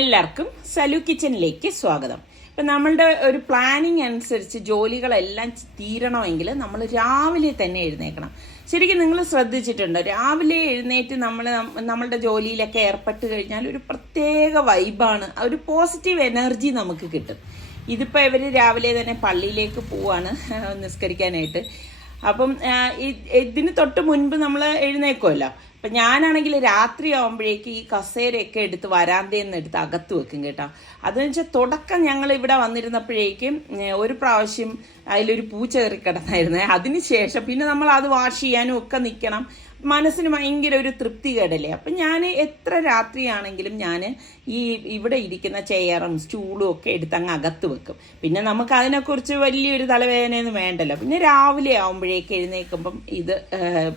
എല്ലാവർക്കും സലു കിച്ചണിലേക്ക് സ്വാഗതം. ഇപ്പം നമ്മളുടെ ഒരു പ്ലാനിങ് അനുസരിച്ച് ജോലികളെല്ലാം തീരണമെങ്കിൽ നമ്മൾ രാവിലെ തന്നെ എഴുന്നേൽക്കണം. ശരിക്കും നിങ്ങൾ ശ്രദ്ധിച്ചിട്ടുണ്ടോ, രാവിലെ എഴുന്നേറ്റ് നമ്മളുടെ ജോലിയിലൊക്കെ ഏർപ്പെട്ട് കഴിഞ്ഞാൽ ഒരു പ്രത്യേക വൈബാണ്, ഒരു പോസിറ്റീവ് എനർജി നമുക്ക് കിട്ടും. ഇതിപ്പോൾ ഇവർ രാവിലെ തന്നെ പള്ളിയിലേക്ക് പോവാണ് നിസ്കരിക്കാനായിട്ട്. അപ്പം ഇതിന് തൊട്ട് മുൻപ് നമ്മൾ എഴുന്നേക്കുമല്ലോ. അപ്പം ഞാനാണെങ്കിൽ രാത്രി ആകുമ്പോഴേക്ക് ഈ കസേരയൊക്കെ എടുത്ത് വരാന്തയിൽ നിന്ന് എടുത്ത് അകത്ത് വെക്കും കേട്ടോ. അതെന്ന് വെച്ചാൽ തുടക്കം ഞങ്ങൾ ഇവിടെ വന്നിരുന്നപ്പോഴേക്കും ഒരു പ്രാവശ്യം അതിലൊരു പൂച്ച കയറി കിടന്നായിരുന്നേ. അതിന് ശേഷം പിന്നെ നമ്മൾ അത് വാഷ് ചെയ്യാനും ഒക്കെ നിൽക്കണം. മനസ്സിന് ഭയങ്കര ഒരു തൃപ്തികേടല്ലേ. അപ്പം ഞാൻ എത്ര രാത്രിയാണെങ്കിലും ഞാൻ ഇവിടെ ഇരിക്കുന്ന ചെയറും സ്റ്റൂളും ഒക്കെ എടുത്ത് അങ്ങ് അകത്ത് വെക്കും. പിന്നെ നമുക്ക് അതിനെക്കുറിച്ച് വലിയൊരു തലവേദനയൊന്നും വേണ്ടല്ലോ. പിന്നെ രാവിലെ ആകുമ്പോഴേക്ക് എഴുന്നേൽക്കുമ്പം ഇത്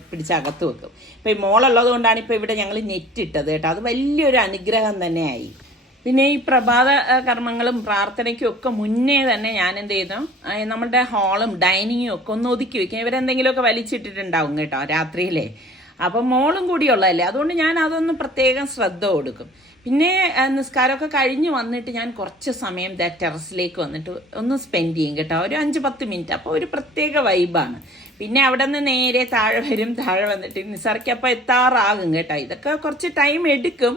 പിടിച്ചകത്ത് വെക്കും. ഇപ്പം ഈ മോളുള്ളത് കൊണ്ടാണ് ഇപ്പോൾ ഇവിടെ ഞങ്ങൾ നെറ്റ് ഇട്ടത് കേട്ടോ. അത് വലിയൊരു അനുഗ്രഹം തന്നെയായി. പിന്നെ ഈ പ്രഭാത കർമ്മങ്ങളും പ്രാർത്ഥനയ്ക്കും ഒക്കെ മുന്നേ തന്നെ ഞാൻ എന്ത് ചെയ്തു, നമ്മളുടെ ഹാളും ഡൈനിങ്ങും ഒക്കെ ഒന്ന് ഒതുക്കി വെക്കും. ഇവരെന്തെങ്കിലുമൊക്കെ വലിച്ചിട്ടിട്ടുണ്ടാവും കേട്ടോ രാത്രിയിലെ. അപ്പം മോളും കൂടിയുള്ളതല്ലേ, അതുകൊണ്ട് ഞാൻ അതൊന്ന് പ്രത്യേകം ശ്രദ്ധ കൊടുക്കും. പിന്നെ നിസ്കാരമൊക്കെ കഴിഞ്ഞ് വന്നിട്ട് ഞാൻ കുറച്ച് സമയം ടെറസിലേക്ക് വന്നിട്ട് ഒന്ന് സ്പെൻഡ് ചെയ്യും കേട്ടോ, ഒരു 5-10 മിനിറ്റ്. അപ്പോൾ ഒരു പ്രത്യേക വൈബാണ്. പിന്നെ അവിടെ നിന്ന് നേരെ താഴെ വരും. താഴെ വന്നിട്ട് നിസാർക്ക് അപ്പോൾ എത്താറാകും കേട്ടോ. ഇതൊക്കെ കുറച്ച് ടൈം എടുക്കും.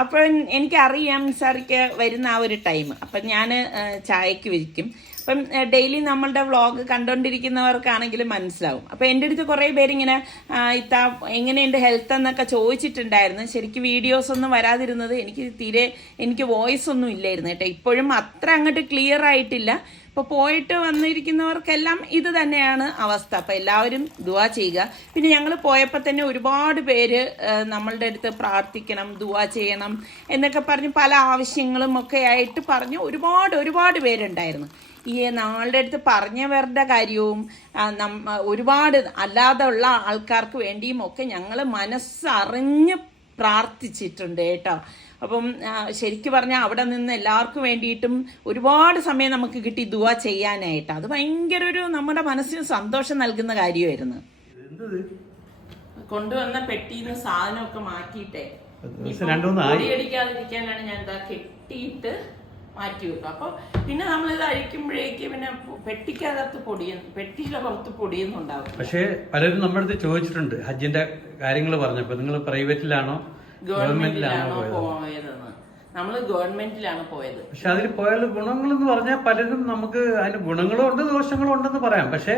അപ്പോൾ എനിക്കറിയാം നിസാർക്ക് വരുന്ന ആ ഒരു ടൈം. അപ്പം ഞാൻ ചായക്ക് വയ്ക്കും. അപ്പം ഡെയിലി നമ്മളുടെ വ്ളോഗ് കണ്ടുകൊണ്ടിരിക്കുന്നവർക്കാണെങ്കിലും മനസ്സിലാവും. അപ്പം എൻ്റെ അടുത്ത് കുറേ പേരിങ്ങനെ എങ്ങനെയുണ്ട് ഹെൽത്ത് എന്നൊക്കെ ചോദിച്ചിട്ടുണ്ടായിരുന്നു. ശരിക്കും വീഡിയോസ് ഒന്നും വരാതിരുന്നത് എനിക്ക് വോയിസ് ഒന്നും ഇല്ലായിരുന്നു കേട്ടോ. ഇപ്പോഴും അത്ര അങ്ങോട്ട് ക്ലിയർ ആയിട്ടില്ല. ഇപ്പോൾ പോയിട്ട് വന്നിരിക്കുന്നവർക്കെല്ലാം ഇത് തന്നെയാണ് അവസ്ഥ. അപ്പോൾ എല്ലാവരും ദുആ ചെയ്യുക. പിന്നെ ഞങ്ങൾ പോയപ്പോൾ തന്നെ ഒരുപാട് പേര് നമ്മളുടെ അടുത്ത് പ്രാർത്ഥിക്കണം, ദുആ ചെയ്യണം എന്നൊക്കെ പറഞ്ഞ് പല ആവശ്യങ്ങളും ഒക്കെ ആയിട്ട് പറഞ്ഞ് ഒരുപാട് പേരുണ്ടായിരുന്നു. ഈ നമ്മളുടെ അടുത്ത് പറഞ്ഞവരുടെ കാര്യവും ഒരുപാട് അല്ലാതെ ഉള്ള ആൾക്കാർക്ക് വേണ്ടിയും ഒക്കെ ഞങ്ങൾ മനസ്സറിഞ്ഞ് പ്രാർത്ഥിച്ചിട്ടുണ്ട് കേട്ടോ. അപ്പം ശരിക്കും പറഞ്ഞാൽ അവിടെ നിന്ന് എല്ലാവർക്കും വേണ്ടിയിട്ടും ഒരുപാട് സമയം നമുക്ക് കിട്ടി ദുആ ചെയ്യാനായിട്ട്. അത് ഭയങ്കര ഒരു നമ്മുടെ മനസ്സിന് സന്തോഷം നൽകുന്ന കാര്യമായിരുന്നു. കൊണ്ടുവന്ന പെട്ടിന്ന് സാധനമൊക്കെ മാറ്റിയിട്ടേ പൊടിയടിക്കാതിരിക്കാനാണ് ഞാൻ ഇതാ കെട്ടിയിട്ട് മാറ്റി വെക്കും. അപ്പോൾ പിന്നെ നമ്മളിത് അഴിക്കുമ്പോഴേക്ക് പിന്നെ പെട്ടിയിലെ പുറത്ത് പൊടിയൊന്നുണ്ടാവും. പക്ഷേ പലരും നമ്മുടെ അടുത്ത് ചോദിച്ചിട്ടുണ്ട് ഹജ്ജിന്റെ കാര്യങ്ങൾ പറഞ്ഞപ്പോൾ, നിങ്ങൾ പ്രൈവറ്റിലാണോ ഗവൺമെന്റിലാണോ പോയതെന്ന്. നമ്മള് ഗവൺമെന്റിലാണ് പോയത്. പക്ഷെ അതിൽ പോയാൽ ഗുണങ്ങളെന്ന് പറഞ്ഞാൽ പലരും നമുക്ക് അതിന് ഗുണങ്ങളും ഉണ്ട് ദോഷങ്ങളും ഉണ്ടെന്ന് പറയാം. പക്ഷെ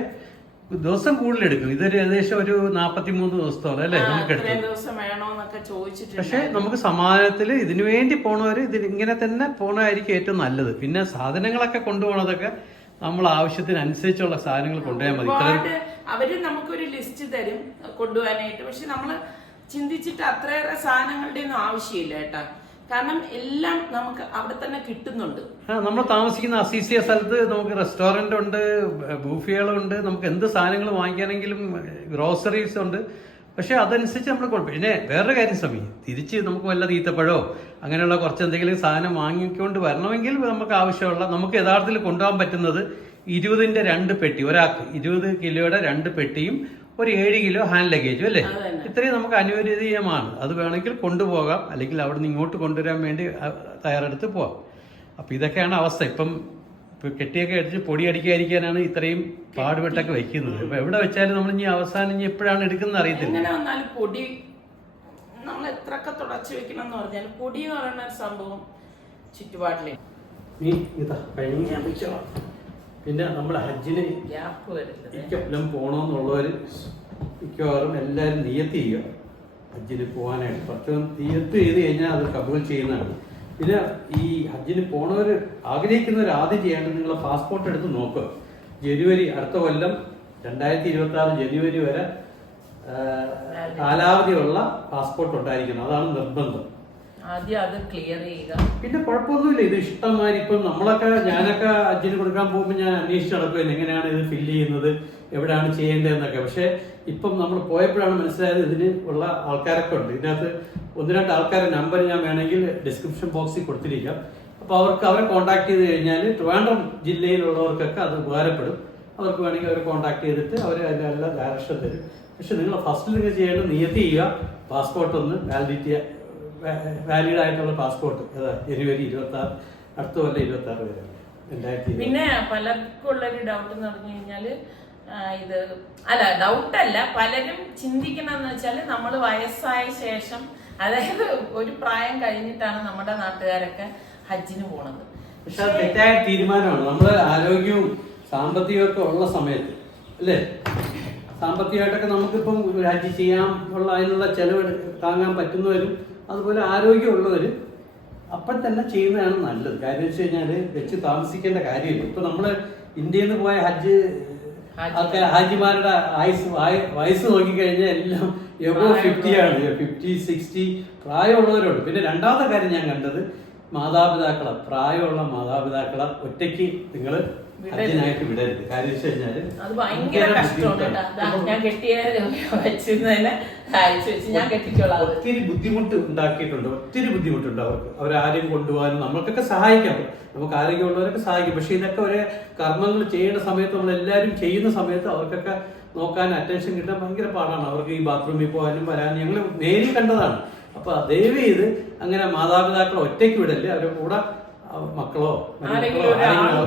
ദിവസം കൂടുതലെടുക്കും. ഇതൊരു ഏകദേശം ഒരു 43 ദിവസത്തോളം അല്ലേ നമുക്ക് എടുക്കും. പക്ഷെ നമുക്ക് സമാധാനത്തില് ഇതിനു വേണ്ടി പോണവര് ഇങ്ങനെ തന്നെ പോണതായിരിക്കും ഏറ്റവും നല്ലത്. പിന്നെ സാധനങ്ങളൊക്കെ കൊണ്ടുപോകണതൊക്കെ നമ്മൾ ആവശ്യത്തിനനുസരിച്ചുള്ള സാധനങ്ങൾ കൊണ്ടുപോയാൽ മതി. അവര് നമുക്കൊരു ലിസ്റ്റ് തരും കൊണ്ടുപോകാനായിട്ട്. പക്ഷെ നമ്മള് ചിന്തിച്ചിട്ട് അത്രയേറെ സാധനങ്ങളുടെ ഒന്നും ആവശ്യമില്ല കേട്ടോ. കാരണം എല്ലാം നമുക്ക് അവിടെ തന്നെ കിട്ടുന്നുണ്ട്. നമ്മൾ താമസിക്കുന്ന അസീസിയ സ്ഥലത്ത് നമുക്ക് റെസ്റ്റോറന്റ് ഉണ്ട്, ബൂഫികളുണ്ട്, നമുക്ക് എന്ത് സാധനങ്ങൾ വാങ്ങിക്കാനെങ്കിലും ഗ്രോസറീസ് ഉണ്ട്. പക്ഷെ അതനുസരിച്ച് നമ്മൾ കുഴപ്പം. പിന്നെ വേറൊരു കാര്യം സമയം തിരിച്ച് നമുക്ക് വല്ല തീത്തപ്പഴോ അങ്ങനെയുള്ള കുറച്ച് എന്തെങ്കിലും സാധനം വാങ്ങിക്കൊണ്ട് വരണമെങ്കിൽ നമുക്ക് ആവശ്യമുള്ള നമുക്ക് യഥാർത്ഥത്തിൽ കൊണ്ടുപോകാൻ പറ്റുന്നത് 20ന്റെ 2 പെട്ടി, ഒരാൾക്ക് 20 കിലോയുടെ 2 പെട്ടിയും ഒരു 7 കിലോ ഹാൻഡ് ലഗേജും അല്ലേ. ഇത്രയും നമുക്ക് അനുവദനീയമാണ്. അത് വേണമെങ്കിൽ കൊണ്ടുപോകാം, അല്ലെങ്കിൽ അവിടെ നിന്ന് ഇങ്ങോട്ട് കൊണ്ടുവരാൻ വേണ്ടി തയ്യാറെടുത്ത് പോവാം. അപ്പൊ ഇതൊക്കെയാണ് അവസ്ഥ. ഇപ്പം കെട്ടിയൊക്കെ അടിച്ച് പൊടി അടിക്കാതിരിക്കാനാണ് ഇത്രയും പാടുപെട്ടൊക്കെ വെക്കുന്നത്. അപ്പൊ എവിടെ വെച്ചാലും നമ്മൾ ഇനി അവസാനം ഇനി എപ്പോഴാണ് എടുക്കുന്നത് അറിയത്തില്ല. പൊടി നമ്മൾ എത്രയൊക്കെ തുടച്ചു വെക്കണം എന്ന് പറഞ്ഞാൽ പൊടി എന്ന് പറയുന്ന ഒരു സംഭവം ചുറ്റുപാടില്ലേ. പിന്നെ നമ്മൾ ഹജ്ജിന് ഇക്കൊല്ലം പോകണമെന്നുള്ളവർ മിക്കവാറും എല്ലാവരും നിയത്ത് ചെയ്യുക ഹജ്ജിന് പോകാനായിട്ട്. പക്ഷേ നിയത്ത് ചെയ്ത് കഴിഞ്ഞാൽ അത് കബൂൽ ചെയ്യുന്നതാണ്. പിന്നെ ഈ ഹജ്ജിന് പോണവർ ആഗ്രഹിക്കുന്നവർ ആദ്യം ചെയ്യേണ്ടത് നിങ്ങളെ പാസ്പോർട്ട് എടുത്ത് നോക്കുക. അടുത്ത കൊല്ലം 2026 ജനുവരി വരെ കാലാവധിയുള്ള പാസ്പോർട്ട് ഉണ്ടായിരിക്കണം. അതാണ് നിർബന്ധം. ആദ്യം അത് ക്ലിയർ ചെയ്യുക. പിന്നെ കുഴപ്പമൊന്നുമില്ല. ഇത് ഇഷ്ടംമാതിരി ഇപ്പം ഞാനൊക്കെ ഹജ്ജിന് കൊടുക്കാൻ പോകുമ്പോൾ ഞാൻ അന്വേഷിച്ച് നടക്കുമല്ലോ എങ്ങനെയാണ് ഇത് ഫില്ല് ചെയ്യുന്നത്, എവിടെയാണ് ചെയ്യേണ്ടതെന്നൊക്കെ. പക്ഷെ ഇപ്പം നമ്മൾ പോയപ്പോഴാണ് മനസ്സിലായത് ഇതിന് ഉള്ള ആൾക്കാരൊക്കെ ഉണ്ട്. ഇതിനകത്ത് 1-2 ആൾക്കാരുടെ നമ്പർ ഞാൻ വേണമെങ്കിൽ ഡിസ്ക്രിപ്ഷൻ ബോക്സിൽ കൊടുത്തിരിക്കാം. അപ്പോൾ അവരെ കോൺടാക്ട് ചെയ്ത് കഴിഞ്ഞാൽ ട്രിവാൻഡ്രം ജില്ലയിലുള്ളവർക്കൊക്കെ അത് ഉപകാരപ്പെടും. അവർക്ക് വേണമെങ്കിൽ അവരെ കോൺടാക്ട് ചെയ്തിട്ട് അവർ അതിൻ്റെ എല്ലാ ഡയറക്ഷൻ തരും. പക്ഷെ നിങ്ങൾ ഫസ്റ്റ് നിങ്ങൾ ചെയ്യേണ്ടത് നിയത്ത് ചെയ്യുക, പാസ്പോർട്ട് ഒന്ന് വാലിഡിറ്റി വാലിഡ് ആയിട്ടുള്ള പാസ്പോർട്ട് ജനുവരി 26 അടുത്ത കൊല്ലം 26 വരെ 2020. പിന്നെ പലർക്കും ഉള്ളൊരു ഡൗട്ട് എന്ന് പറഞ്ഞു കഴിഞ്ഞാല് ഇത് അല്ല ഡൗട്ടല്ല, പലരും ചിന്തിക്കണമെന്ന് വെച്ചാൽ നമ്മൾ വയസ്സായ ശേഷം, അതായത് ഒരു പ്രായം കഴിഞ്ഞിട്ടാണ് നമ്മുടെ നാട്ടുകാരൊക്കെ ഹജ്ജിന് പോണത്. പക്ഷെ അത് തെറ്റായ തീരുമാനമാണ്. നമ്മുടെ ആരോഗ്യവും സാമ്പത്തികവും ഒക്കെ ഉള്ള സമയത്ത് അല്ലേ, സാമ്പത്തികമായിട്ടൊക്കെ നമുക്കിപ്പം ഹജ്ജ് ചെയ്യാൻ ഉള്ള അതിനുള്ള ചെലവ് താങ്ങാൻ പറ്റുന്നവരും അതുപോലെ ആരോഗ്യമുള്ളവരും അപ്പം തന്നെ ചെയ്യുന്നതാണ് നല്ലത്. കാര്യം വെച്ച് കഴിഞ്ഞാൽ വെച്ച് താമസിക്കേണ്ട കാര്യമില്ല. ഇപ്പൊ നമ്മള് ഇന്ത്യയിൽ നിന്ന് പോയ ഹാജിമാരുടെ വയസ്സ് നോക്കിക്കഴിഞ്ഞാൽ എല്ലാം എബോ 50 ആണ്, 50, 60 പ്രായമുള്ളവരുണ്ട്. പിന്നെ രണ്ടാമത്തെ കാര്യം ഞാൻ കണ്ടത് മാതാപിതാക്കളെ, പ്രായമുള്ള മാതാപിതാക്കളെ ഒറ്റയ്ക്ക് നിങ്ങൾ ഹജ്ജിനായിട്ട് വിടരുത്. കാര്യം വെച്ച് കഴിഞ്ഞാല് അത് ഭയങ്കര കഷ്ടമാണ്. ഞാൻ കെട്ടിയ ഞാൻ കെട്ടിച്ചോളാം. ഒത്തിരി ബുദ്ധിമുട്ട് ഉണ്ടാക്കിയിട്ടുണ്ട്, ഒത്തിരി ബുദ്ധിമുട്ടുണ്ട് അവർക്ക്. അവരാരെയും കൊണ്ടുപോകാനും നമ്മൾക്കൊക്കെ സഹായിക്കാം, നമുക്ക് ആരോഗ്യമുള്ളവരൊക്കെ സഹായിക്കും. പക്ഷെ ഇതൊക്കെ ഒരേ കർമ്മങ്ങൾ ചെയ്യേണ്ട സമയത്ത്, നമ്മൾ എല്ലാവരും ചെയ്യുന്ന സമയത്ത് അവർക്കൊക്കെ നോക്കാൻ അറ്റൻഷൻ കിട്ടാൻ ഭയങ്കര പാടാണ്. അവർക്ക് ഈ ബാത്റൂമിൽ പോകാനും വരാനും ഞങ്ങൾ നേരിൽ കണ്ടതാണ്. അപ്പൊ ദയവ് ചെയ്ത് അങ്ങനെ മാതാപിതാക്കളെ ഒറ്റയ്ക്ക് വിടല്ലേ, അവരുടെ കൂടെ മക്കളോ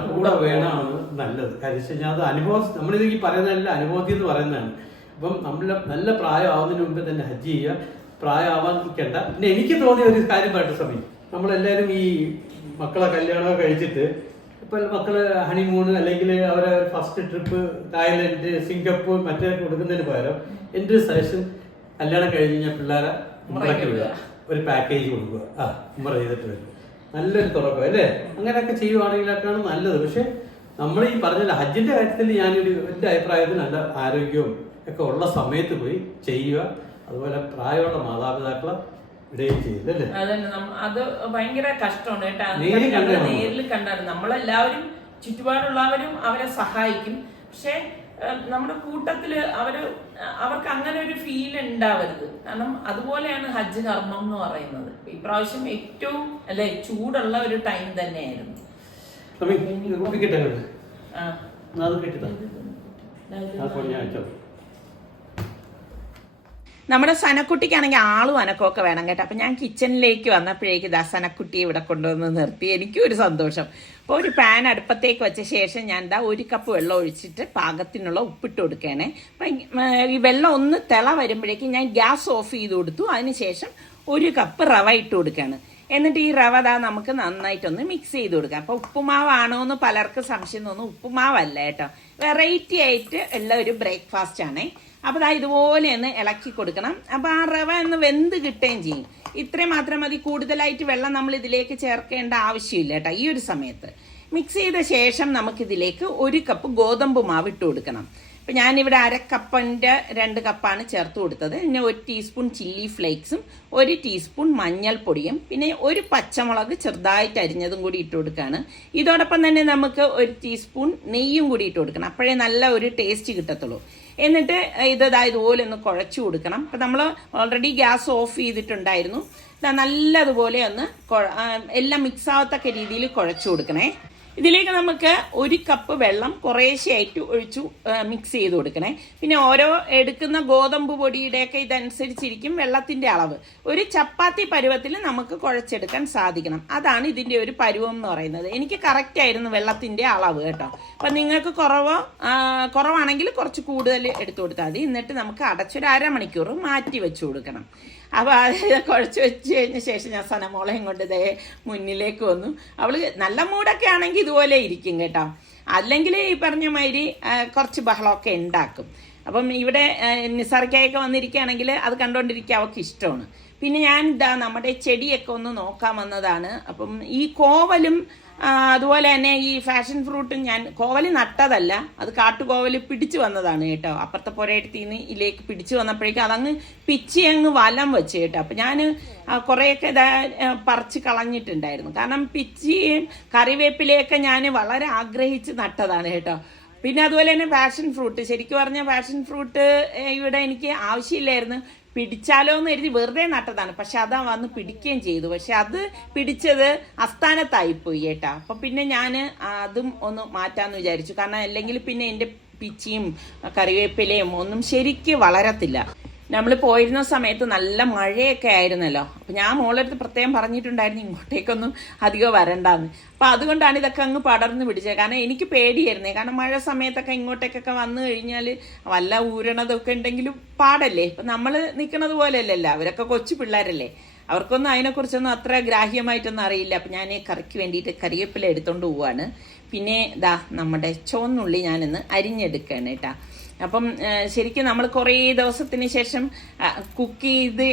കൂടെ വേണമാണ് നല്ലത്. കാര്യം വെച്ച് കഴിഞ്ഞാൽ അത് അനുഭവം, നമ്മളിത് ഈ പറയുന്നതല്ല, അനുഭവത്തിൽ എന്ന് പറയുന്നതാണ്. അപ്പം നമ്മൾ നല്ല പ്രായമാവുന്നതിന് മുമ്പ് തന്നെ ഹജ്ജ് ചെയ്യുക, പ്രായമാവാൻ നിൽക്കണ്ട. പിന്നെ എനിക്ക് തോന്നിയ ഒരു കാര്യം പറയട്ടെ സമയം, നമ്മളെല്ലാവരും ഈ മക്കളെ കല്യാണമൊക്കെ കഴിച്ചിട്ട് ഇപ്പൊ മക്കള് ഹണിമൂൺ അല്ലെങ്കിൽ അവരെ ഫസ്റ്റ് ട്രിപ്പ് തായ്ലൻഡ്, സിംഗപ്പൂർ മറ്റേ കൊടുക്കുന്നതിന് പകരം എൻ്റെ ഒരു സജഷൻ, കല്യാണം കഴിഞ്ഞ് കഴിഞ്ഞാൽ പിള്ളേരെ ഉംറയ്ക്ക് വിടുക, ഒരു പാക്കേജ് കൊടുക്കുക, ഉംറ ചെയ്തിട്ട് വരും, നല്ലൊരു തുടക്കം അല്ലേ. അങ്ങനെയൊക്കെ ചെയ്യുവാണെങ്കിലൊക്കെയാണ് നല്ലത്. പക്ഷെ നമ്മൾ ഈ പറഞ്ഞ ഹജ്ജിന്റെ കാര്യത്തിൽ എൻ്റെ അഭിപ്രായത്തിൽ നല്ല ആരോഗ്യവും ഒക്കെ ഉള്ള സമയത്ത് പോയി ചെയ്യുക. അതുപോലെ പ്രായമുള്ള മാതാപിതാക്കളെ ഇടയിൽ ചെയ്യില്ല അല്ലേ. അത് ഭയങ്കര കഷ്ടമാണ് കേട്ടോ. നേരിൽ കണ്ടാണ് നമ്മളെല്ലാവരും, ചുറ്റുപാടുള്ളവരും അവരെ സഹായിക്കും. പക്ഷെ നമ്മുടെ കൂട്ടത്തില് അവർക്ക് അങ്ങനെ ഒരു ഫീൽ ഉണ്ടാവരുത്. കാരണം അതുപോലെയാണ് ഹജ്ജ് കർമ്മം എന്ന് പറയുന്നത്. ഇപ്രാവശ്യം ഏറ്റവും അല്ലെ ചൂടുള്ള ഒരു ടൈം തന്നെയായിരുന്നു. നമ്മുടെ സനക്കുട്ടിക്കാണെങ്കിൽ ആളും അനക്കമൊക്കെ വേണം കേട്ടോ. അപ്പം ഞാൻ കിച്ചണിലേക്ക് വന്നപ്പോഴേക്ക് സനക്കുട്ടിയെ ഇവിടെ കൊണ്ടുവന്ന് നിർത്തി. എനിക്കും ഒരു സന്തോഷം. അപ്പോൾ ഒരു പാൻ അടുപ്പത്തേക്ക് വെച്ച ശേഷം ഞാൻ 1 കപ്പ് വെള്ളം ഒഴിച്ചിട്ട് പാകത്തിനുള്ള ഉപ്പിട്ട് കൊടുക്കുകയാണേ. അപ്പം ഈ വെള്ളം ഒന്ന് തിള വരുമ്പോഴേക്കും ഞാൻ ഗ്യാസ് ഓഫ് ചെയ്ത് കൊടുത്തു. അതിനുശേഷം 1 കപ്പ് റവ ഇട്ട് കൊടുക്കുകയാണ്. എന്നിട്ട് ഈ റവ നമുക്ക് നന്നായിട്ടൊന്ന് മിക്സ് ചെയ്ത് കൊടുക്കാം. അപ്പോൾ ഉപ്പുമാവാണോ എന്ന് പലർക്കും സംശയം തോന്നും. ഉപ്പുമാവല്ല കേട്ടോ, വെറൈറ്റി ആയിട്ട് ഉള്ള ഒരു ബ്രേക്ക്ഫാസ്റ്റ് ആണേ. അപ്പോൾ ഇതുപോലെ ഒന്ന് ഇളക്കി കൊടുക്കണം. അപ്പോൾ ആ റവ ഒന്ന് വെന്ത് കിട്ടുകയും ചെയ്യും. ഇത്രയും മാത്രം മതി. കൂടുതലായിട്ട് വെള്ളം നമ്മൾ ഇതിലേക്ക് ചേർക്കേണ്ട ആവശ്യമില്ല കേട്ടോ. ഈ ഒരു സമയത്ത് മിക്സ് ചെയ്ത ശേഷം നമുക്കിതിലേക്ക് 1 കപ്പ് ഗോതമ്പ് മാവ് ഇട്ട് കൊടുക്കണം. അപ്പം ഞാനിവിടെ 1/2 കപ്പിൻ്റെ 2 കപ്പാണ് ചേർത്ത് കൊടുത്തത്. പിന്നെ 1 ടീസ്പൂൺ ചില്ലി ഫ്ലേക്സും 1 ടീസ്പൂൺ മഞ്ഞൾപ്പൊടിയും പിന്നെ 1 പച്ചമുളക് ചെറുതായിട്ട് അരിഞ്ഞതും കൂടി ഇട്ട് കൊടുക്കുകയാണ്. ഇതോടൊപ്പം തന്നെ നമുക്ക് 1 ടീസ്പൂൺ നെയ്യും കൂടി ഇട്ട് കൊടുക്കണം. അപ്പോഴേ നല്ല ഒരു ടേസ്റ്റ് കിട്ടത്തുള്ളൂ. എന്നിട്ട് ഇതുപോലെ ഒന്ന് കുഴച്ചു കൊടുക്കണം. അപ്പം നമ്മൾ ഓൾറെഡി ഗ്യാസ് ഓഫ് ചെയ്തിട്ടുണ്ടായിരുന്നു. നല്ലതുപോലെ ഒന്ന് എല്ലാം മിക്സ് ആവത്തക്ക രീതിയിൽ കുഴച്ചു കൊടുക്കണേ. ഇതിലേക്ക് നമുക്ക് 1 കപ്പ് വെള്ളം കുറേശ്ശെയായിട്ട് ഒഴിച്ചു മിക്സ് ചെയ്ത് കൊടുക്കണേ. പിന്നെ ഓരോ എടുക്കുന്ന ഗോതമ്പ് പൊടിയുടെയൊക്കെ ഇതനുസരിച്ചിരിക്കും വെള്ളത്തിൻ്റെ അളവ്. ഒരു ചപ്പാത്തി പരുവത്തിൽ നമുക്ക് കുഴച്ചെടുക്കാൻ സാധിക്കണം. അതാണ് ഇതിൻ്റെ ഒരു പരുവം എന്ന് പറയുന്നത്. എനിക്ക് കറക്റ്റ് ആയിരുന്നു വെള്ളത്തിൻ്റെ അളവ് കേട്ടോ. അപ്പം നിങ്ങൾക്ക് കുറവാണെങ്കിൽ കുറച്ച് കൂടുതൽ എടുത്തു കൊടുത്താൽ മതി. എന്നിട്ട് നമുക്ക് അടച്ചൊരു 1/2 മണിക്കൂർ മാറ്റി വെച്ച് കൊടുക്കണം. അപ്പോൾ അത് കുഴച്ച് വെച്ച് കഴിഞ്ഞ ശേഷം ഞാൻ സനമോളയും കൊണ്ട് മുന്നിലേക്ക് വന്നു. അവള് നല്ല മൂടൊക്കെ ആണെങ്കിൽ ഇതുപോലെ ഇരിക്കും കേട്ടോ. അല്ലെങ്കിൽ ഈ പറഞ്ഞ മാതിരി കുറച്ച് ബഹളമൊക്കെ ഉണ്ടാക്കും. അപ്പം ഇവിടെ നിസാർക്കായൊക്കെ വന്നിരിക്കുകയാണെങ്കിൽ അത് കണ്ടുകൊണ്ടിരിക്കുക അവൾക്ക് ഇഷ്ടമാണ്. പിന്നെ ഞാൻ നമ്മുടെ ചെടിയൊക്കെ ഒന്ന് നോക്കാൻ വന്നതാണ്. അപ്പം ഈ കോവലും അതുപോലെ തന്നെ ഈ ഫാഷൻ ഫ്രൂട്ടും ഞാൻ കോവല് നട്ടതല്ല, അത് കാട്ടുകോവല് പിടിച്ചു വന്നതാണ് കേട്ടോ. അപ്പുറത്തെ പുരയിടത്തിന്ന് ഇതിലേക്ക് പിടിച്ചു വന്നപ്പോഴേക്കും അതങ്ങ് പിച്ചി അങ്ങ് വലം വെച്ച് കേട്ടോ. അപ്പം ഞാൻ കുറേയൊക്കെ പറിച്ച് കളഞ്ഞിട്ടുണ്ടായിരുന്നു. കാരണം പിച്ചിയും കറിവേപ്പിലയൊക്കെ ഞാൻ വളരെ ആഗ്രഹിച്ച് നട്ടതാണ് കേട്ടോ. പിന്നെ അതുപോലെ തന്നെ പാഷൻ ഫ്രൂട്ട്, ശരിക്കും പറഞ്ഞാൽ പാഷൻ ഫ്രൂട്ട് ഇവിടെ എനിക്ക് ആവശ്യമില്ലായിരുന്നു. പിടിച്ചാലോ എന്ന് കരുതി വെറുതെ നട്ടതാണ്. പക്ഷെ അതാ വന്ന് പിടിക്കുകയും ചെയ്തു. പക്ഷെ അത് പിടിച്ചത് അസ്ഥാനത്തായിപ്പോയി കേട്ടാ. അപ്പം പിന്നെ ഞാൻ അതും ഒന്ന് മാറ്റാമെന്ന് വിചാരിച്ചു. കാരണം അല്ലെങ്കിൽ പിന്നെ എൻ്റെ പിച്ചിയും കറിവേപ്പിലയും ഒന്നും ശരിക്ക് വളരത്തില്ല. നമ്മൾ പോയിരുന്ന സമയത്ത് നല്ല മഴയൊക്കെ ആയിരുന്നല്ലോ. അപ്പം ഞാൻ മോളടുത്ത് പ്രത്യേകം പറഞ്ഞിട്ടുണ്ടായിരുന്നു ഇങ്ങോട്ടേക്കൊന്നും അധികം വരണ്ടാന്ന്. അപ്പം അതുകൊണ്ടാണ് ഇതൊക്കെ അങ്ങ് പടർന്ന് പിടിച്ചത്. കാരണം എനിക്ക് പേടിയായിരുന്നേ. കാരണം മഴ സമയത്തൊക്കെ ഇങ്ങോട്ടേക്കൊക്കെ വന്നു കഴിഞ്ഞാൽ വല്ല ഊരണതൊക്കെ ഉണ്ടെങ്കിലും പാടല്ലേ. ഇപ്പം നമ്മൾ നിൽക്കുന്നത് പോലെയല്ലല്ലോ, അവരൊക്കെ കൊച്ചു പിള്ളേരല്ലേ, അവർക്കൊന്നും അതിനെക്കുറിച്ചൊന്നും അത്ര ഗ്രാഹ്യമായിട്ടൊന്നും അറിയില്ല. അപ്പം ഞാൻ കറിക്ക് വേണ്ടിയിട്ട് കറിവേപ്പില എടുത്തുകൊണ്ട് പോവാണ്. പിന്നെ നമ്മുടെ ചുവന്നുള്ളി ഞാനിന്ന് അരിഞ്ഞെടുക്കുകയാണ് കേട്ടോ. അപ്പം ശരിക്കും നമ്മൾ കുറേ ദിവസത്തിന് ശേഷം കുക്ക് ചെയ്ത്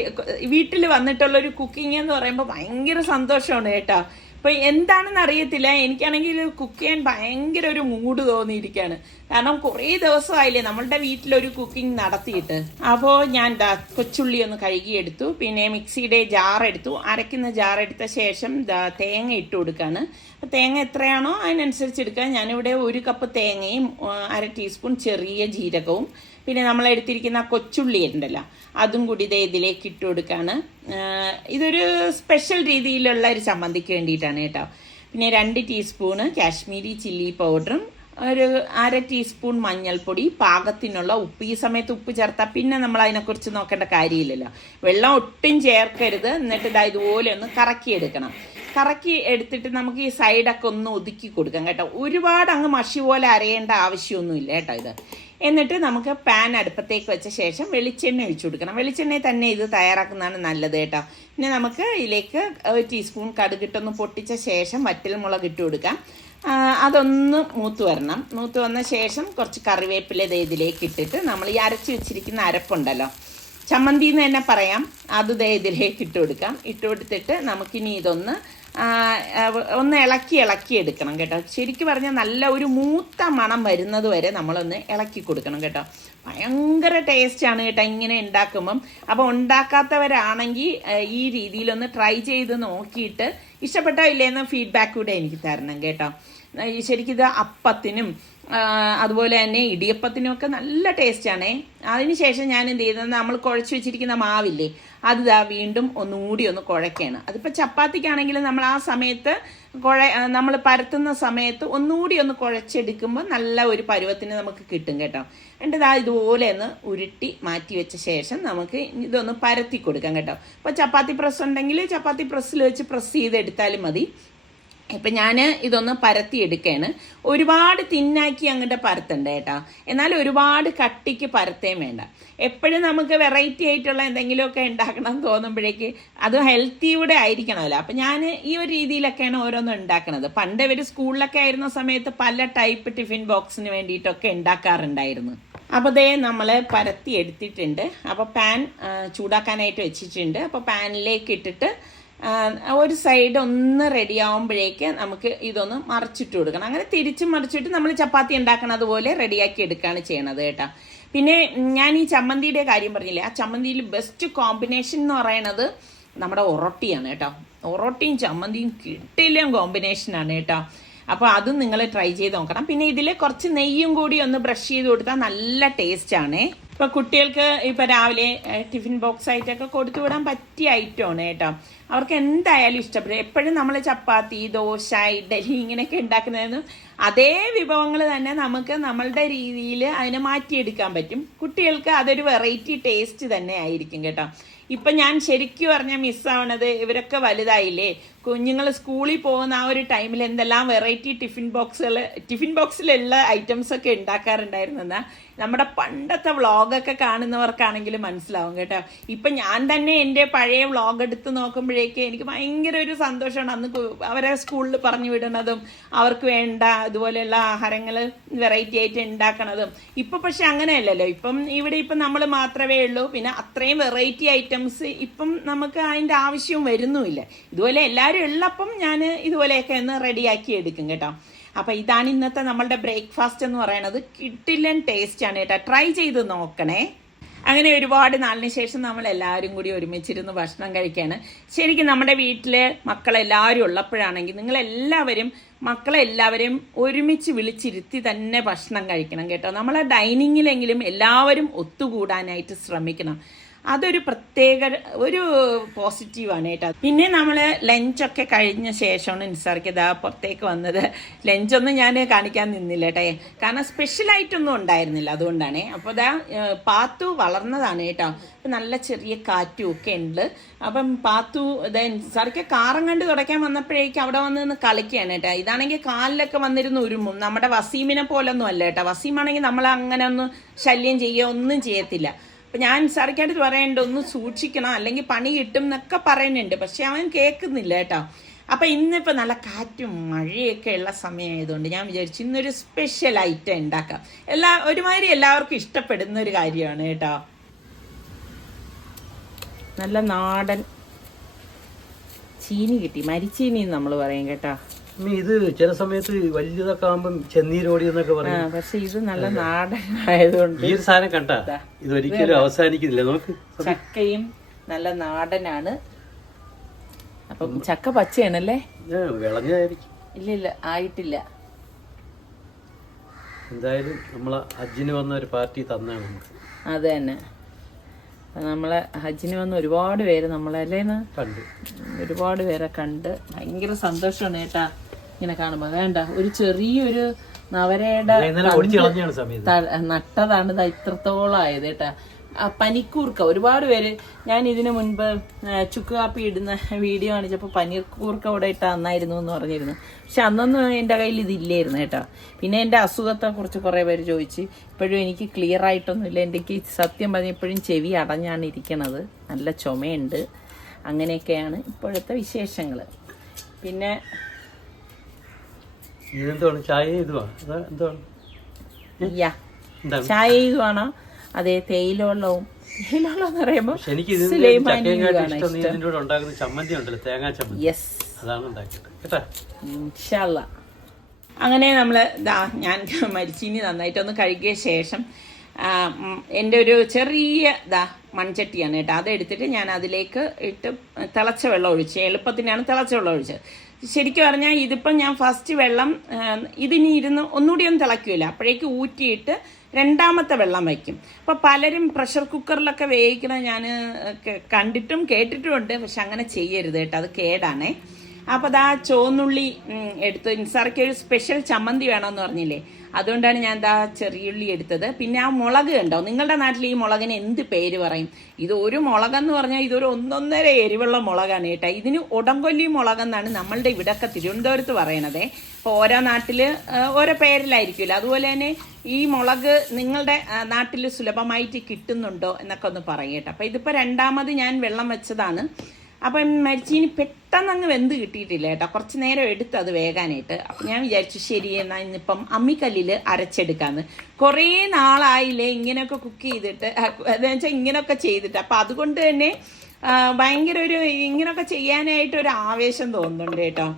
വീട്ടിൽ വന്നിട്ടുള്ളൊരു കുക്കിംഗ് എന്ന് പറയുമ്പോൾ ഭയങ്കര സന്തോഷമാണ് കേട്ടോ. ഇപ്പം എന്താണെന്ന് അറിയത്തില്ല, എനിക്കാണെങ്കിൽ കുക്ക് ചെയ്യാൻ ഭയങ്കര ഒരു മൂഡ് തോന്നിയിരിക്കുകയാണ്. കാരണം കുറേ ദിവസമായില്ലേ നമ്മളുടെ വീട്ടിലൊരു കുക്കിംഗ് നടത്തിയിട്ട്. അപ്പോൾ ഞാൻ കൊച്ചുള്ളി ഒന്ന് കഴുകിയെടുത്തു, പിന്നെ മിക്സിയുടെ ജാറെടുത്തു, അരയ്ക്കുന്ന ജാറെടുത്ത ശേഷം തേങ്ങ ഇട്ട് കൊടുക്കുകയാണ്. തേങ്ങ എത്രയാണോ അതിനനുസരിച്ച് എടുക്കുക. ഞാനിവിടെ 1 കപ്പ് തേങ്ങയും 1/2 ടീസ്പൂൺ ചെറിയ ജീരകവും പിന്നെ നമ്മൾ എടുത്തിരിക്കുന്ന കൊച്ചുള്ളി ഉണ്ടല്ലോ അതും കൂടി ഇതിലേക്ക് ഇട്ട് കൊടുക്കുകയാണ്. ഇതൊരു സ്പെഷ്യൽ രീതിയിലുള്ള ഒരു ചമ്മന്തിക്ക് വേണ്ടിയിട്ടാണ് കേട്ടോ. പിന്നെ 2 ടീസ്പൂണ് കാശ്മീരി ചില്ലി പൗഡറും 1/2 ടീസ്പൂൺ മഞ്ഞൾപ്പൊടി, പാകത്തിനുള്ള ഉപ്പ്. ഈ സമയത്ത് ഉപ്പ് ചേർത്താൽ പിന്നെ നമ്മൾ അതിനെക്കുറിച്ച് നോക്കേണ്ട കാര്യമില്ലല്ലോ. വെള്ളം ഒട്ടും ചേർക്കരുത്. എന്നിട്ട് ഇതുപോലെ ഒന്ന് കറക്കിയെടുക്കണം. കറക്കി എടുത്തിട്ട് നമുക്ക് ഈ സൈഡൊക്കെ ഒന്ന് ഒതുക്കി കൊടുക്കാം കേട്ടോ. ഒരുപാട് അങ്ങ് മഷി പോലെ അരയേണ്ട ആവശ്യമൊന്നുമില്ല കേട്ടോ ഇത്. എന്നിട്ട് നമുക്ക് പാൻ അടുപ്പത്തേക്ക് വെച്ച ശേഷം വെളിച്ചെണ്ണ ഒഴിച്ചു കൊടുക്കണം. വെളിച്ചെണ്ണയിൽ തന്നെ ഇത് തയ്യാറാക്കുന്നതാണ് നല്ലത് കേട്ടോ. പിന്നെ നമുക്ക് ഇതിലേക്ക് 1 ടീസ്പൂൺ കടുകിട്ടൊന്ന് പൊട്ടിച്ച ശേഷം വറ്റൽമുളക് ഇട്ട് കൊടുക്കാം. അതൊന്ന് മൂത്ത് വരണം. മൂത്ത് വന്ന ശേഷം കുറച്ച് കറിവേപ്പില ഇതിലേക്ക് ഇട്ടിട്ട് നമ്മൾ ഈ അരച്ച് വെച്ചിരിക്കുന്ന അരപ്പുണ്ടല്ലോ, ചമ്മന്തി എന്ന് തന്നെ പറയാം, അത് ഇതിലേക്ക് ഇട്ട് കൊടുക്കാം. ഇട്ട് കൊടുത്തിട്ട് നമുക്കിനി ഇതൊന്ന് ഇളക്കി എടുക്കണം കേട്ടോ. ശരിക്കും പറഞ്ഞാൽ നല്ല ഒരു മൂത്ത മണം വരുന്നത് വരെ നമ്മളൊന്ന് ഇളക്കി കൊടുക്കണം കേട്ടോ. ഭയങ്കര ടേസ്റ്റാണ് കേട്ടോ ഇങ്ങനെ ഉണ്ടാക്കുമ്പം. അപ്പോൾ ഉണ്ടാക്കാത്തവരാണെങ്കിൽ ഈ രീതിയിലൊന്ന് ട്രൈ ചെയ്ത് നോക്കിയിട്ട് ഇഷ്ടപ്പെട്ടോ ഇല്ലേന്ന് ഫീഡ്ബാക്ക് കൂടെ എനിക്ക് തരണം കേട്ടോ. ശരിക്കും ഇത് അപ്പത്തിനും അതുപോലെ തന്നെ ഇടിയപ്പത്തിനും ഒക്കെ നല്ല ടേസ്റ്റാണേ. അതിനുശേഷം ഞാൻ എന്ത് ചെയ്യുന്നത്, നമ്മൾ കുഴച്ച് വെച്ചിരിക്കുന്ന മാവില്ലേ അത് വീണ്ടും ഒന്നുകൂടി ഒന്ന് കുഴക്കുകയാണ്. അതിപ്പോൾ ചപ്പാത്തിക്കാണെങ്കിലും നമ്മൾ ആ സമയത്ത് നമ്മൾ പരത്തുന്ന സമയത്ത് ഒന്നുകൂടി ഒന്ന് കുഴച്ചെടുക്കുമ്പോൾ നല്ല ഒരു പരുവത്തിന് നമുക്ക് കിട്ടും കേട്ടോ. എന്നിട്ട് ഇതുപോലെ ഒന്ന് ഉരുട്ടി മാറ്റി വെച്ച ശേഷം നമുക്ക് ഇതൊന്ന് പരത്തി കൊടുക്കാം കേട്ടോ. ഇപ്പോൾ ചപ്പാത്തി പ്രസ് ഉണ്ടെങ്കിൽ ചപ്പാത്തി പ്രസ്സിൽ വെച്ച് പ്രസ് ചെയ്തെടുത്താലും മതി. ഇപ്പം ഞാൻ ഇതൊന്ന് പരത്തി എടുക്കുകയാണ്. ഒരുപാട് തിന്നാക്കി അങ്ങോട്ട് പരത്തണ്ട കേട്ടോ, എന്നാൽ ഒരുപാട് കട്ടിക്ക് പരത്തേം വേണ്ട. എപ്പോഴും നമുക്ക് വെറൈറ്റി ആയിട്ടുള്ള എന്തെങ്കിലുമൊക്കെ ഉണ്ടാക്കണം തോന്നുമ്പോഴേക്ക് അത് ഹെൽത്തിയൂടെ ആയിരിക്കണമല്ലോ. അപ്പം ഞാൻ ഈ ഒരു രീതിയിലൊക്കെയാണ് ഓരോന്നും ഉണ്ടാക്കണത്. പണ്ട് ഇവർ സ്കൂളിലൊക്കെ ആയിരുന്ന സമയത്ത് പല ടൈപ്പ് ടിഫിൻ ബോക്സിന് വേണ്ടിയിട്ടൊക്കെ ഉണ്ടാക്കാറുണ്ടായിരുന്നു. അപ്പോൾ നമ്മൾ പരത്തി എടുത്തിട്ടുണ്ട്. അപ്പോൾ പാൻ ചൂടാക്കാനായിട്ട് വെച്ചിട്ടുണ്ട്. അപ്പോൾ പാനിലേക്ക് ഇട്ടിട്ട് ഒരു സൈഡ് ഒന്ന് റെഡി ആവുമ്പോഴേക്ക് നമുക്ക് ഇതൊന്ന് മറിച്ചിട്ട് കൊടുക്കണം. അങ്ങനെ തിരിച്ച് മറിച്ചിട്ട് നമ്മൾ ചപ്പാത്തി ഉണ്ടാക്കണം അതുപോലെ റെഡിയാക്കി എടുക്കുകയാണ് ചെയ്യണത് കേട്ടോ. പിന്നെ ഞാൻ ഈ ചമ്മന്തിയുടെ കാര്യം പറഞ്ഞില്ലേ, ആ ചമ്മന്തിയിൽ ബെസ്റ്റ് കോമ്പിനേഷൻ എന്ന് പറയണത് നമ്മുടെ ഒറോട്ടിയാണ് കേട്ടോ. ഒറോട്ടിയും ചമ്മന്തിയും കിട്ടില്ല കോമ്പിനേഷനാണ് കേട്ടോ. അപ്പോൾ അതും നിങ്ങൾ ട്രൈ ചെയ്ത് നോക്കണം. പിന്നെ ഇതിൽ കുറച്ച് നെയ്യും കൂടി ഒന്ന് ബ്രഷ് ചെയ്ത് കൊടുത്താൽ നല്ല ടേസ്റ്റാണേ. ഇപ്പോൾ കുട്ടികൾക്ക് ഇപ്പോൾ രാവിലെ ടിഫിൻ ബോക്സ് ആയിട്ടൊക്കെ കൊടുത്തു വിടാൻ പറ്റിയ ഐറ്റമാണ് കേട്ടോ. അവർക്ക് എന്തായാലും ഇഷ്ടപ്പെടും. എപ്പോഴും നമ്മൾ ചപ്പാത്തി, ദോശ, ഇഡലി ഇങ്ങനെയൊക്കെ ഉണ്ടാക്കുന്നതിനും അതേ വിഭവങ്ങൾ തന്നെ നമുക്ക് നമ്മളുടെ രീതിയിൽ അതിനെ മാറ്റിയെടുക്കാൻ പറ്റും. കുട്ടികൾക്ക് അതൊരു വെറൈറ്റി ടേസ്റ്റ് തന്നെ ആയിരിക്കും കേട്ടോ. ഇപ്പം ഞാൻ ശരിക്കും പറഞ്ഞാൽ മിസ്സാവണത് ഇവരൊക്കെ വലുതായില്ലേ, കുഞ്ഞുങ്ങൾ സ്കൂളിൽ പോകുന്ന ആ ഒരു ടൈമിൽ എന്തെല്ലാം വെറൈറ്റി ടിഫിൻ ബോക്സിലുള്ള ഐറ്റംസ് ഒക്കെ ഉണ്ടാക്കാറുണ്ടായിരുന്നെന്നാ നമ്മുടെ പണ്ടത്തെ വ്ളോഗൊക്കെ കാണുന്നവർക്കാണെങ്കിലും മനസ്സിലാവും കേട്ടോ. ഇപ്പം ഞാൻ തന്നെ എൻ്റെ പഴയ വ്ളോഗ് എടുത്ത് നോക്കുമ്പോഴേക്ക് എനിക്ക് ഭയങ്കര ഒരു സന്തോഷമാണ്. അന്ന് അവരെ സ്കൂളിൽ പറഞ്ഞു വിടുന്നതും അവർക്ക് വേണ്ട അതുപോലെയുള്ള ആഹാരങ്ങൾ വെറൈറ്റി ആയിട്ട് ഉണ്ടാക്കണതും. ഇപ്പം പക്ഷെ അങ്ങനെയല്ലല്ലോ. ഇപ്പം നമ്മൾ മാത്രമേ ഉള്ളൂ. പിന്നെ അത്രയും വെറൈറ്റി ഐറ്റംസ് ഇപ്പം നമുക്ക് അതിൻ്റെ ആവശ്യവും വരുന്നുമില്ല. ഇതുപോലെ എല്ലാവരും ഉള്ളപ്പം ഞാൻ ഇതുപോലെയൊക്കെ ഒന്ന് റെഡിയാക്കി എടുക്കും കേട്ടോ. അപ്പം ഇതാണ് ഇന്നത്തെ നമ്മളുടെ ബ്രേക്ക്ഫാസ്റ്റ് എന്ന് പറയുന്നത്. കിട്ടില്ലൻ ടേസ്റ്റ് ആണ് കേട്ടോ. ട്രൈ ചെയ്ത് നോക്കണേ. അങ്ങനെ ഒരുപാട് നാളിന് ശേഷം നമ്മൾ എല്ലാവരും കൂടി ഒരുമിച്ചിരുന്ന് ഭക്ഷണം കഴിക്കുകയാണ്. ശരിക്കും നമ്മുടെ വീട്ടിൽ മക്കളെല്ലാവരും ഉള്ളപ്പോഴാണെങ്കിൽ മക്കളെല്ലാവരും ഒരുമിച്ച് വിളിച്ചിരുത്തി തന്നെ ഭക്ഷണം കഴിക്കണം കേട്ടോ. നമ്മളെ ഡൈനിങ്ങിലെങ്കിലും എല്ലാവരും ഒത്തുകൂടാനായിട്ട് ശ്രമിക്കണം. അതൊരു പ്രത്യേക ഒരു പോസിറ്റീവാണ് കേട്ടോ. പിന്നെ നമ്മൾ ലഞ്ചൊക്കെ കഴിഞ്ഞ ശേഷമാണ് നിസാർക്ക് ഇതാ പുറത്തേക്ക് വന്നത്. ലഞ്ചൊന്നും ഞാൻ കാണിക്കാൻ നിന്നില്ല കേട്ടോ, കാരണം സ്പെഷ്യലായിട്ടൊന്നും ഉണ്ടായിരുന്നില്ല, അതുകൊണ്ടാണ്. അപ്പോൾ ഇതാ പാത്തു വളർന്നതാണ് കേട്ടോ. അപ്പം നല്ല ചെറിയ കാറ്റും ഒക്കെ ഉണ്ട്. അപ്പം പാത്തു ഇതാ നിസാർക്ക് കാറും കണ്ട് തുടയ്ക്കാൻ വന്നപ്പോഴേക്കും അവിടെ വന്ന് നിന്ന് കളിക്കുകയാണ് കേട്ടോ. ഇതാണെങ്കിൽ കാലിലൊക്കെ വന്നിരുന്ന് ഉരുമും. നമ്മുടെ വസീമിനെ പോലൊന്നും അല്ല കേട്ടോ. വസീമാണെങ്കിൽ നമ്മളെ അങ്ങനെ ഒന്നും ശല്യം ചെയ്യുക ഒന്നും ചെയ്യത്തില്ല. അപ്പം ഞാൻ നിസാർക്കായിട്ട് പറയേണ്ട ഒന്ന് സൂക്ഷിക്കണം, അല്ലെങ്കിൽ പണി കിട്ടും എന്നൊക്കെ പറയുന്നുണ്ട്. പക്ഷെ അവൻ കേൾക്കുന്നില്ല കേട്ടോ. അപ്പം ഇന്നിപ്പോൾ നല്ല കാറ്റും മഴയൊക്കെ ഉള്ള സമയമായതുകൊണ്ട് ഞാൻ വിചാരിച്ചു ഇന്നൊരു സ്പെഷ്യൽ ഐറ്റം ഉണ്ടാക്കാം. ഒരുമാതിരി എല്ലാവർക്കും ഇഷ്ടപ്പെടുന്ന ഒരു കാര്യമാണ് കേട്ടോ. നല്ല നാടൻ ചീനി കിട്ടി, മരിച്ചീനി നമ്മൾ പറയും കേട്ടോ. ഇത് ചില സമയത്ത് വലിയതൊക്കെ ആകുമ്പം ചെന്നീരോടി എന്നൊക്കെ പറയും. പക്ഷെ ഇത് നല്ല നാടൻ ആയതുകൊണ്ട് ഈ ഒരു സാധനം കണ്ട ഇതൊരിക്കലും അവസാനിക്കുന്നില്ല. നമുക്ക് ചക്കയും നല്ല നാടനാണ്. അപ്പം ചക്ക പച്ചയാണല്ലേ? വിളഞ്ഞായിരിക്കും. ഇല്ല ആയിട്ടില്ല. എന്തായാലും നമ്മളെ ഹജ്ജിന് വന്ന ഒരു പാർട്ടി തന്നാണ് നമുക്ക്. അത് തന്നെ, നമ്മളെ ഹജ്ജിന് വന്ന് ഒരുപാട് പേര് നമ്മളല്ലേന്ന് കണ്ടു, ഒരുപാട് പേരെ കണ്ട് ഭയങ്കര സന്തോഷമാണ് കേട്ടാ. ഇങ്ങനെ കാണുമ്പോ വേണ്ട ഒരു ചെറിയൊരു നവരയുടെ നട്ടതാണ് ഇതാ ഇത്രത്തോളം ആയത് കേട്ടാ. പനിക്കൂർക്ക ഒരുപാട് പേര്, ഞാൻ ഇതിനു മുൻപ് ചുക്ക് കാപ്പി ഇടുന്ന വീഡിയോ കാണിച്ചപ്പോൾ പനിക്കൂർക്ക ഇവിടെ ഇട്ട നന്നായിരുന്നു എന്ന് പറഞ്ഞിരുന്നു. പക്ഷെ അന്നൊന്നും എൻ്റെ കയ്യിൽ ഇതില്ലായിരുന്നു കേട്ടോ. പിന്നെ എൻ്റെ അസുഖത്തെ കുറിച്ച് കുറേ പേര് ചോദിച്ച്. ഇപ്പോഴും എനിക്ക് ക്ലിയർ ആയിട്ടൊന്നുമില്ല. എനിക്ക് സത്യം പറഞ്ഞ ഇപ്പോഴും ചെവി അടഞ്ഞാണ് ഇരിക്കണത്, നല്ല ചുമയുണ്ട്. അങ്ങനെയൊക്കെയാണ് ഇപ്പോഴത്തെ വിശേഷങ്ങൾ. പിന്നെ ചായ ഇതുവാണോ? അതെ, തേയിലവെള്ളവും. തേയിലവെള്ളം എന്ന് പറയുമ്പോൾ അങ്ങനെ നമ്മള് ഞാൻ മരിച്ചീനി നന്നായിട്ടൊന്ന് കഴുകിയ ശേഷം എൻ്റെ ഒരു ചെറിയ മൺചട്ടിയാണ് കേട്ടോ. അതെടുത്തിട്ട് ഞാൻ അതിലേക്ക് ഇട്ട് തിളച്ച വെള്ളം ഒഴിച്ച്, എളുപ്പത്തിനാണ് തിളച്ച വെള്ളം ഒഴിച്ചത്. ശരിക്കും പറഞ്ഞാൽ ഇതിപ്പം ഞാൻ ഫസ്റ്റ് വെള്ളം ഇതിനി ഇരുന്ന് ഒന്നുകൂടി ഒന്നും തിളയ്ക്കില്ല, അപ്പോഴേക്ക് ഊറ്റിയിട്ട് രണ്ടാമത്തെ വെള്ളം വയ്ക്കും. അപ്പോൾ പലരും പ്രഷർ കുക്കറിലൊക്കെ വേവിക്കണം ഞാൻ കണ്ടിട്ടും കേട്ടിട്ടുമുണ്ട്. പക്ഷെ അങ്ങനെ ചെയ്യരുത് കേട്ടോ, അത് കേടാണേ. അപ്പോൾ അതാ ചുവന്നുള്ളി എടുത്ത് നിസാർക്ക് ഒരു സ്പെഷ്യൽ ചമ്മന്തി വേണമെന്ന് പറഞ്ഞില്ലേ, അതുകൊണ്ടാണ് ഞാൻ ചെറിയുള്ളി എടുത്തത്. പിന്നെ ആ മുളക് കണ്ടോ, നിങ്ങളുടെ നാട്ടിൽ ഈ മുളകിന് എന്ത് പേര് പറയും? ഇത് ഒരു മുളകെന്ന് പറഞ്ഞാൽ ഇതൊരു 1.5 എരിവുള്ള മുളകാണ് കേട്ടോ. ഇതിന് ഉടംകൊല്ലി മുളകെന്നാണ് നമ്മളുടെ ഇവിടെയൊക്കെ തിരുവനന്തപുരത്ത് പറയണതേ. അപ്പോൾ ഓരോ നാട്ടിൽ ഓരോ പേരിലായിരിക്കുമല്ലോ. അതുപോലെ തന്നെ ഈ മുളക് നിങ്ങളുടെ നാട്ടിൽ സുലഭമായിട്ട് കിട്ടുന്നുണ്ടോ എന്നൊക്കെ ഒന്ന് പറയട്ടെ. അപ്പോൾ ഇതിപ്പോൾ രണ്ടാമത് ഞാൻ വെള്ളം വെച്ചതാണ്. അപ്പം മരിച്ചീനി പെട്ടെന്ന് അങ്ങ് വെന്ത് കിട്ടിയിട്ടില്ല കേട്ടോ, കുറച്ച് നേരം എടുത്ത് അത് വേകാനായിട്ട്. അപ്പം ഞാൻ വിചാരിച്ചു ശരി എന്നാൽ ഇന്നിപ്പം അമ്മിക്കല്ലിൽ അരച്ചെടുക്കാമെന്ന്. കുറേ നാളായില്ലേ ഇങ്ങനെയൊക്കെ കുക്ക് ചെയ്തിട്ട്, അതെന്ന് വെച്ചാൽ ഇങ്ങനെയൊക്കെ ചെയ്തിട്ട്. അപ്പം അതുകൊണ്ട് തന്നെ ഭയങ്കര ഇങ്ങനെയൊക്കെ ചെയ്യാനായിട്ടൊരു ആവേശം തോന്നുന്നുണ്ട് കേട്ടോ.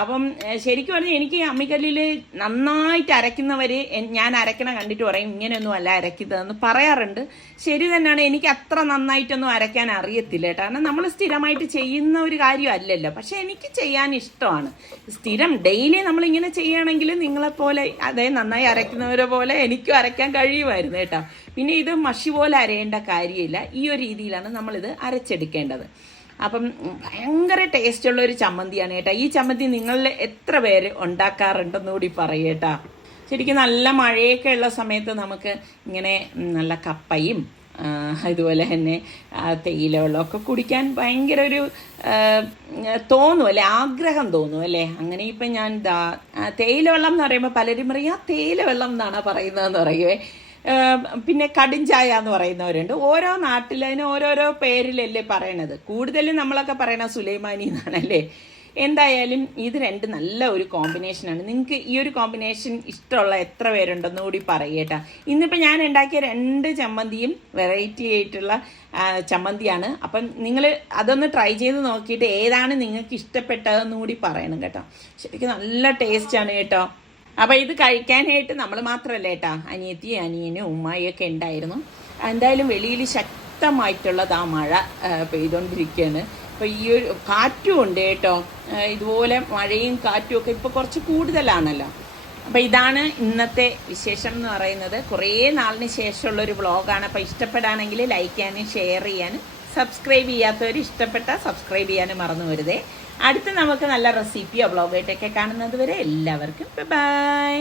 അപ്പം ശരിക്കും പറഞ്ഞാൽ എനിക്ക് അമ്മിക്കല്ലിൽ നന്നായിട്ട് അരയ്ക്കുന്നവർ ഞാൻ അരക്കണ കണ്ടിട്ട് പറയും ഇങ്ങനെയൊന്നും അല്ല അരയ്ക്കുന്നതെന്ന് പറയാറുണ്ട്. ശരി തന്നെയാണ്, എനിക്ക് അത്ര നന്നായിട്ടൊന്നും അരയ്ക്കാൻ അറിയത്തില്ല കേട്ടോ. കാരണം നമ്മൾ സ്ഥിരമായിട്ട് ചെയ്യുന്ന ഒരു കാര്യമല്ലല്ലോ. പക്ഷെ എനിക്ക് ചെയ്യാൻ ഇഷ്ടമാണ്. സ്ഥിരം ഡെയിലി നമ്മളിങ്ങനെ ചെയ്യുകയാണെങ്കിൽ നിങ്ങളെപ്പോലെ അതേ നന്നായി അരയ്ക്കുന്നവരെ പോലെ എനിക്കും അരയ്ക്കാൻ കഴിയുമായിരുന്നു കേട്ടോ. പിന്നെ ഇത് മഷി പോലെ അരയേണ്ട കാര്യമില്ല, ഈ ഒരു രീതിയിലാണ് നമ്മളിത് അരച്ചെടുക്കേണ്ടത്. അപ്പം ഭയങ്കര ടേസ്റ്റുള്ള ഒരു ചമ്മന്തിയാണ് കേട്ടോ. ഈ ചമ്മന്തി നിങ്ങളിൽ എത്ര പേര് ഉണ്ടാക്കാറുണ്ടെന്ന് കൂടി പറയേട്ടാ. ശരിക്കും നല്ല മഴയൊക്കെ ഉള്ള സമയത്ത് നമുക്ക് ഇങ്ങനെ നല്ല കപ്പയും ഇതുപോലെ തന്നെ തേയില വെള്ളമൊക്കെ കുടിക്കാൻ ഭയങ്കര ഒരു തോന്നും അല്ലേ, ആഗ്രഹം തോന്നും അല്ലേ. അങ്ങനെ ഇപ്പം ഞാൻ തേയില വെള്ളം എന്ന് പറയുമ്പോൾ പലരും പറയും ആ തേയില വെള്ളം എന്നാണ് പറയുന്നതെന്ന് പറയുവേ. പിന്നെ കടുംചായ എന്ന് പറയുന്നവരുണ്ട്. ഓരോ നാട്ടിൽ അതിന് ഓരോരോ പേരിലല്ലേ പറയണത്. കൂടുതലും നമ്മളൊക്കെ പറയണ സുലൈമാനി എന്നാണല്ലേ. എന്തായാലും ഇത് രണ്ട് നല്ല ഒരു കോമ്പിനേഷനാണ്. നിങ്ങൾക്ക് ഈ ഒരു കോമ്പിനേഷൻ ഇഷ്ടമുള്ള എത്ര പേരുണ്ടെന്ന് കൂടി പറയട്ടാ. ഇന്നിപ്പോൾ ഞാൻ ഉണ്ടാക്കിയ 2 ചമ്മന്തിയും വെറൈറ്റി ആയിട്ടുള്ള ചമ്മന്തിയാണ്. അപ്പം നിങ്ങൾ അതൊന്ന് ട്രൈ ചെയ്ത് നോക്കിയിട്ട് ഏതാണ് നിങ്ങൾക്ക് ഇഷ്ടപ്പെട്ടതെന്ന് കൂടി പറയണം കേട്ടോ. ശരിക്കും നല്ല ടേസ്റ്റാണ് കേട്ടോ. അപ്പം ഇത് കഴിക്കാനായിട്ട് നമ്മൾ മാത്രമല്ല കേട്ടോ, അനിയത്തി അനിയനും ഉമ്മായിയൊക്കെ ഉണ്ടായിരുന്നു. എന്തായാലും വെളിയിൽ ശക്തമായിട്ടുള്ളത് മഴ പെയ്തുകൊണ്ടിരിക്കുകയാണ്. അപ്പോൾ ഈ ഒരു കാറ്റും ഉണ്ട് കേട്ടോ. ഇതുപോലെ മഴയും കാറ്റും ഒക്കെ ഇപ്പോൾ കുറച്ച് കൂടുതലാണല്ലോ. അപ്പോൾ ഇതാണ് ഇന്നത്തെ വിശേഷം എന്ന് പറയുന്നത്. കുറേ നാളിന് ശേഷമുള്ളൊരു വ്ളോഗാണ്. അപ്പോൾ ഇഷ്ടപ്പെടുകയാണെങ്കിൽ ലൈക്ക് ചെയ്യാനും ഷെയർ ചെയ്യാനും, സബ്സ്ക്രൈബ് ചെയ്യാത്തവർ ഇഷ്ടപ്പെട്ടാൽ സബ്സ്ക്രൈബ് ചെയ്യാനും മറന്നു വരുതേ. അടുത്ത് നമുക്ക് നല്ല റെസിപ്പിയോ വ്ളോഗായിട്ടൊക്കെ കാണുന്നത് വരെ എല്ലാവർക്കും ബൈ.